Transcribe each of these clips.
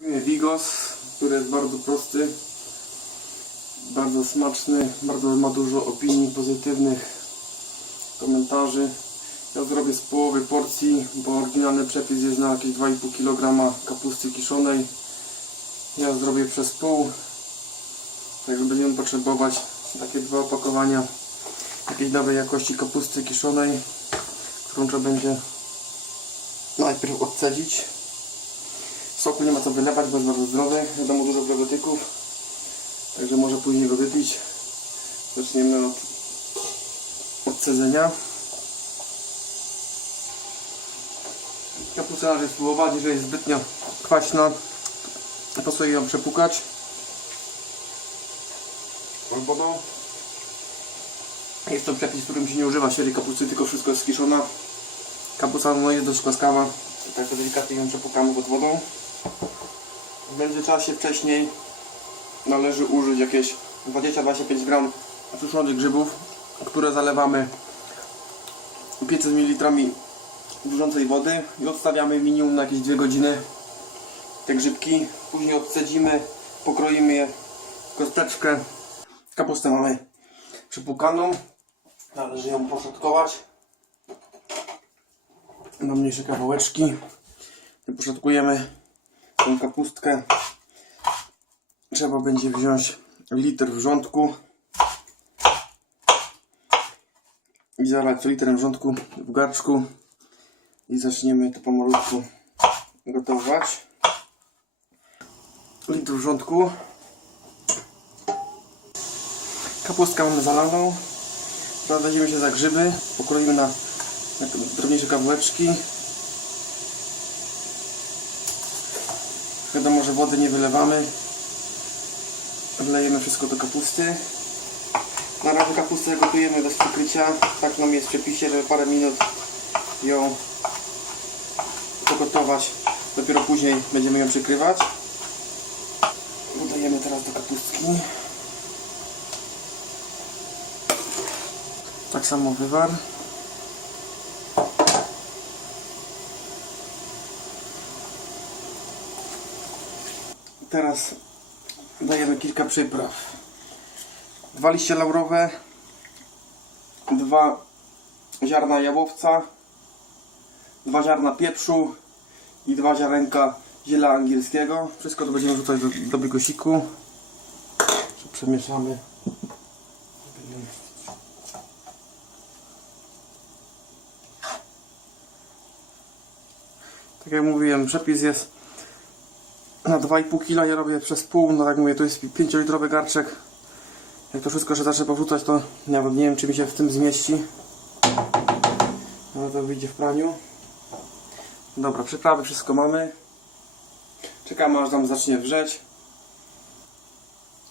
Bigos, który jest bardzo prosty, bardzo smaczny, bardzo ma dużo opinii pozytywnych, komentarzy. Ja zrobię z połowy porcji, bo oryginalny przepis jest na jakieś 2,5 kg kapusty kiszonej. Ja zrobię przez pół, także będziemy potrzebować takie dwa opakowania jakiejś dobrej jakości kapusty kiszonej, którą trzeba będzie najpierw odcedzić. Soku nie ma co wylewać, bo jest bardzo zdrowy. Wiadomo, dużo probiotyków. Także może później go wypić. Zaczniemy od odcedzenia. Kapustę należy spróbować, jeżeli jest zbytnio kwaśna, to sobie ją przepukać wodą. Jest to przepis, w którym się nie używa sieri kapusty, tylko wszystko jest skiszona. Kapusta no, jest dość łaskawa, tak delikatnie ją przepukamy pod wodą. W międzyczasie wcześniej należy użyć jakieś 20-25 gram suszonych grzybów, które zalewamy 500 ml wrzącej wody i odstawiamy minimum na jakieś 2 godziny te grzybki. Później odcedzimy, pokroimy je w kosteczkę. Kapustę mamy przypukaną. Należy ją poszatkować na mniejsze kawałeczki. Poszatkujemy tą kapustkę. Trzeba będzie wziąć litr wrzątku i zalać litrem wrzątku w garczku i zaczniemy to pomalutku gotować. Litr wrzątku. Kapustkę mamy zalaną. Teraz weźmiemy się za grzyby, pokroimy na, na drobniejsze kawałeczki. Wiadomo, że wody nie wylewamy. Wlejemy wszystko do kapusty. Na razie kapustę gotujemy bez przykrycia. Tak nam jest w przepisie, żeby parę minut ją pogotować. Dopiero później będziemy ją przykrywać. Dodajemy teraz do kapustki. Tak samo wywar. Teraz dajemy kilka przypraw. Dwa liście laurowe, dwa ziarna jabłowca, dwa ziarna pieprzu i dwa ziarenka ziela angielskiego. Wszystko to będziemy wrzucać do, do bigosiku. Przemieszamy. Tak jak mówiłem, przepis jest na 2,5 kg, ja robię przez pół, no tak mówię, to jest 5-litrowy garczek. Jak to wszystko jeszcze zacznę powrzucać, to nawet nie wiem, czy mi się w tym zmieści. Ale to wyjdzie w praniu. Dobra, przyprawy wszystko mamy. Czekamy aż tam zacznie wrzeć.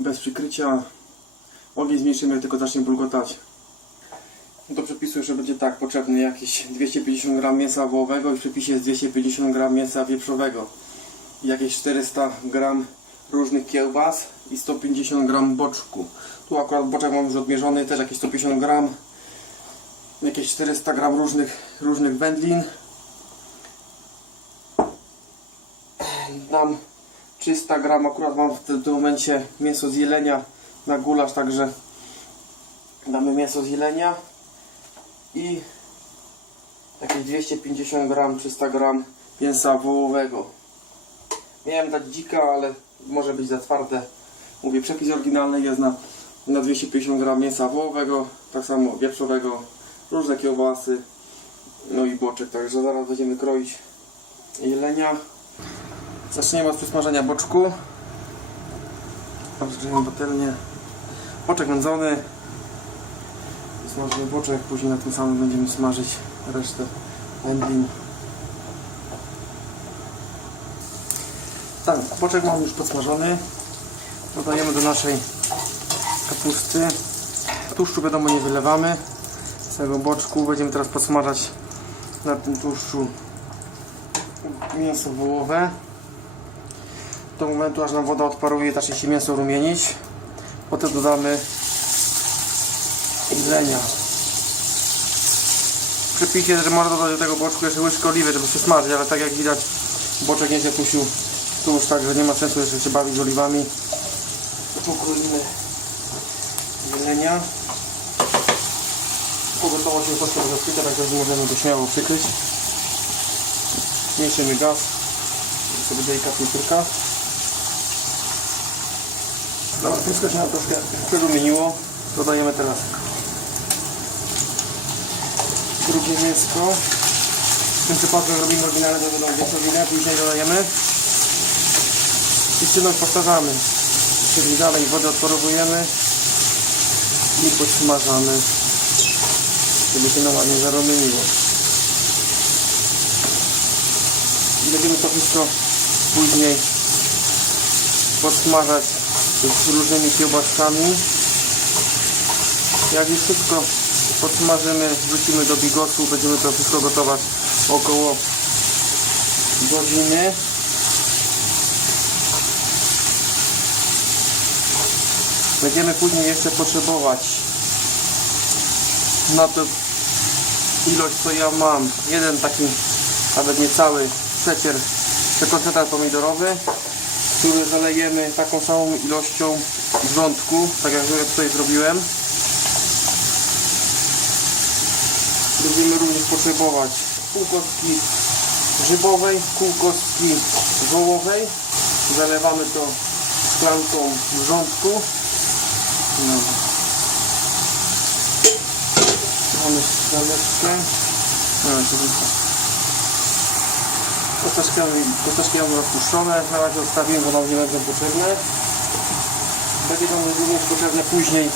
Bez przykrycia. Ogień zmniejszymy, tylko zacznie bulgotać. Do przepisu jeszcze będzie tak potrzebny jakieś 250 g mięsa wołowego i w przepisie jest 250 g mięsa wieprzowego. Jakieś 400 g różnych kiełbas i 150 g boczku. Tu akurat boczek mam już odmierzony, też jakieś 150 g. Jakieś 400 g różnych, różnych wędlin. Dam 300 g, akurat mam w tym momencie mięso z jelenia na gulasz, także damy mięso z jelenia i jakieś 250 gram, 300 gram mięsa wołowego. Miałem dać dzika, ale może być za twarde. Mówię, przepis oryginalny jest na, na 250 gram mięsa wołowego, tak samo wieprzowego, różne kiełbasy, no i boczek. Także zaraz będziemy kroić jelenia. Zaczniemy od przysmażenia boczku. Rozgrzejemy patelnię. Boczek wędzony. Smażymy boczek, później na tym samym będziemy smażyć resztę wędlin. Tak, boczek mamy już podsmażony. Dodajemy do naszej kapusty. Tłuszczu wiadomo nie wylewamy z tego boczku. Będziemy teraz podsmażać na tym tłuszczu mięso wołowe. Do momentu aż nam woda odparuje, zacznie się mięso rumienić. Potem dodamy jelenia. W przepisie, że można dodać do tego boczku jeszcze łyżkę oliwy, żeby się smażyć, ale tak jak widać boczek nie się pusił Tu już tak, że nie ma sensu jeszcze się bawić oliwami. Pokroimy jelenia. Pogotowa się troszkę rozpita, także możemy to śmiało przykryć. Zmniejszymy gaz. żeby sobie delikatnie pyrka. Dobra, wszystko się nam troszkę przerumieniło. Dodajemy teraz drugie mięsko. W tym przypadku robimy oryginalne, to będą wieprzowinę, później dodajemy sztywność powtarzamy. Czyli dalej wodę odparowujemy i podsmażamy, żeby się nam ładnie zarumieniło. Będziemy to wszystko później podsmażać z różnymi kiełbaskami. Jak już wszystko podsmażymy, wrzucimy do bigosu, będziemy to wszystko gotować około godziny. Będziemy później jeszcze potrzebować na to ilość co ja mam. Jeden taki, nawet niecały przecier, koncentrat pomidorowy, który zalejemy taką samą ilością wrzątku, tak jak ja tutaj zrobiłem. Będziemy również potrzebować pół kostki grzybowej, pół kostki wołowej. Zalewamy to szklanką wrzątku. No. Mamy szklaneczkę. No, to kosteczki mam rozpuszczone, na razie odstawiłem, bo nam nie będą potrzebne. Będzie nam również potrzebne później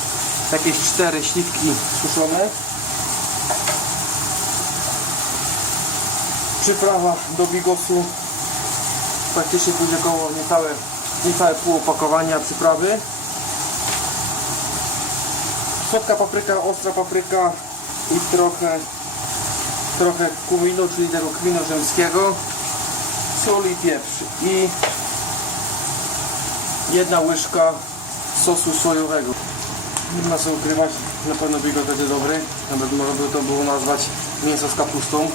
jakieś cztery śliwki suszone. Przyprawa do bigosu praktycznie pójdzie około niecałe, niecałe pół opakowania przyprawy. Słodka papryka, ostra papryka i trochę trochę kuminu, czyli tego kminu rzymskiego, sól i pieprz i jedna łyżka sosu sojowego. Nie ma co ukrywać, na pewno bigos będzie dobry, nawet można by to było nazwać mięso z kapustą,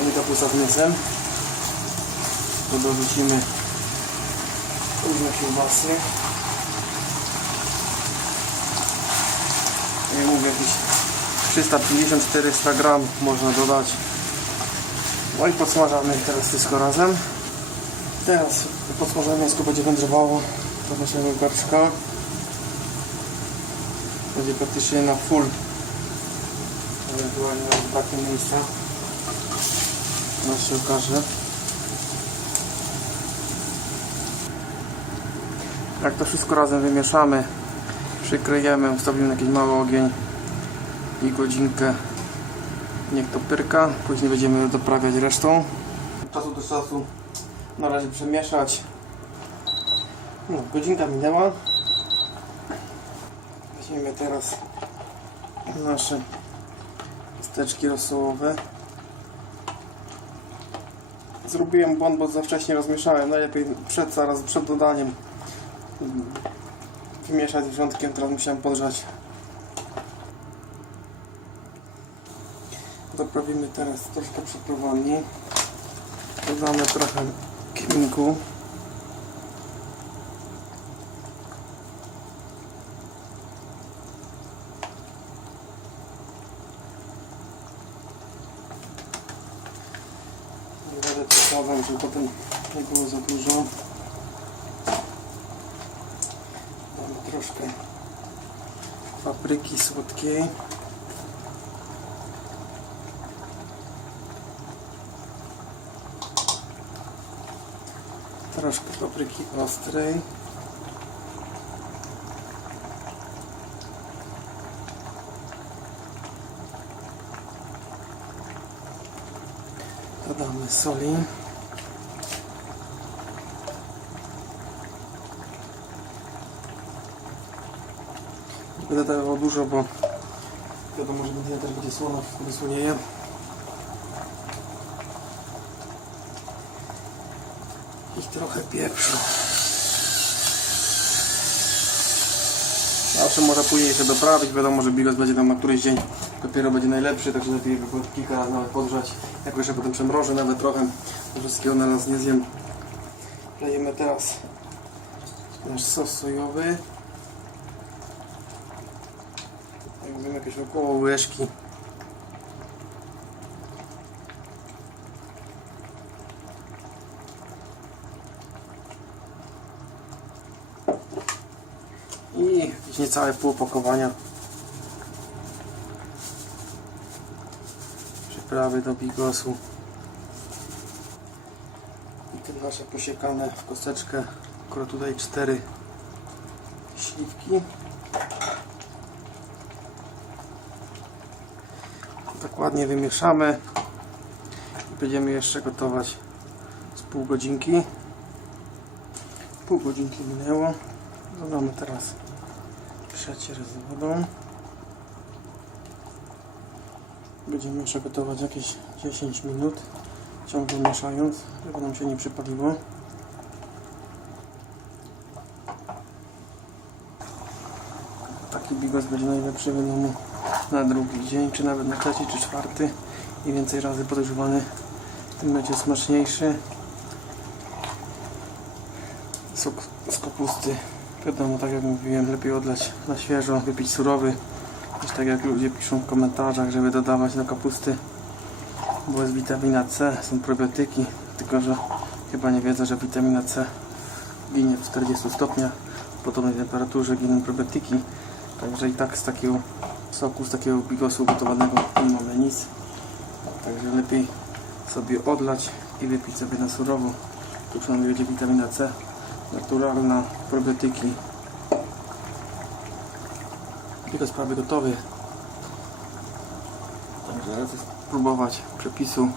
a nie kapusta z mięsem. To dorzucimy różne kiełbasy. Ja mówię jakieś 350-400 gram można dodać. No i podsmażamy teraz wszystko razem. Teraz podsmażone mięsko będzie wędrowało do naszego garczka. Będzie praktycznie na full. Ewentualnie na takie miejsca. Na się okaże. Jak to wszystko razem wymieszamy, przykryjemy, ustawimy jakiś mały ogień i godzinkę niech to pyrka, później będziemy doprawiać resztą. Od czasu do czasu na razie przemieszać. No, godzinka minęła. Weźmiemy teraz nasze steczki rosołowe. Zrobiłem błąd, bo za wcześnie rozmieszałem. Najlepiej przed, zaraz przed dodaniem wymieszać wrzątkiem. Teraz musiałem podgrzać Doprawimy teraz troszkę przeprowadzeni. Dodamy trochę kminku. Będę testował, żeby potem nie było za dużo. Damy troszkę papryki słodkiej. Troszkę papryki ostrej. Dodamy soli. Będę dawał dużo, bo wiadomo, że będzie też będzie słona w wysłonienie. I trochę pieprzu. Zawsze można później jeszcze doprawić, wiadomo, że bigos będzie tam na któryś dzień dopiero będzie najlepszy, także lepiej go kilka razy nawet podgrzać. Jak jeszcze potem przemrożę nawet trochę, wszystkiego na raz nie zjem. Lejemy teraz nasz sos sojowy. Jakieś około łyżki. I jakieś niecałe pół opakowania przyprawy do bigosu. I te nasze posiekane w kosteczkę, akurat tutaj cztery śliwki. Ładnie wymieszamy i będziemy jeszcze gotować z pół godzinki. Pół godzinki minęło. Dodamy teraz przecier z wodą. Będziemy jeszcze gotować jakieś 10 minut, ciągle mieszając, żeby nam się nie przypaliło. Taki bigos będzie najlepszy wiadomo na drugi dzień, czy nawet na trzeci, czy czwarty. I więcej razy podgrzewany, tym będzie smaczniejszy. Sok z kapusty, wiadomo, tak jak mówiłem, lepiej odlać na świeżo, wypić surowy, niż tak jak ludzie piszą w komentarzach, żeby dodawać do kapusty, bo jest witamina C, są probiotyki, tylko że chyba nie wiedzą, że witamina C ginie w 40 stopniach, w podobnej temperaturze giną probiotyki, także i tak z takiego soku, z takiego bigosu gotowanego nie mamy nic, także lepiej sobie odlać i wypić sobie na surowo, tu przynajmniej będzie witamina C, naturalna, probiotyki, Bigos prawie gotowy. Także lecę spróbować przepisu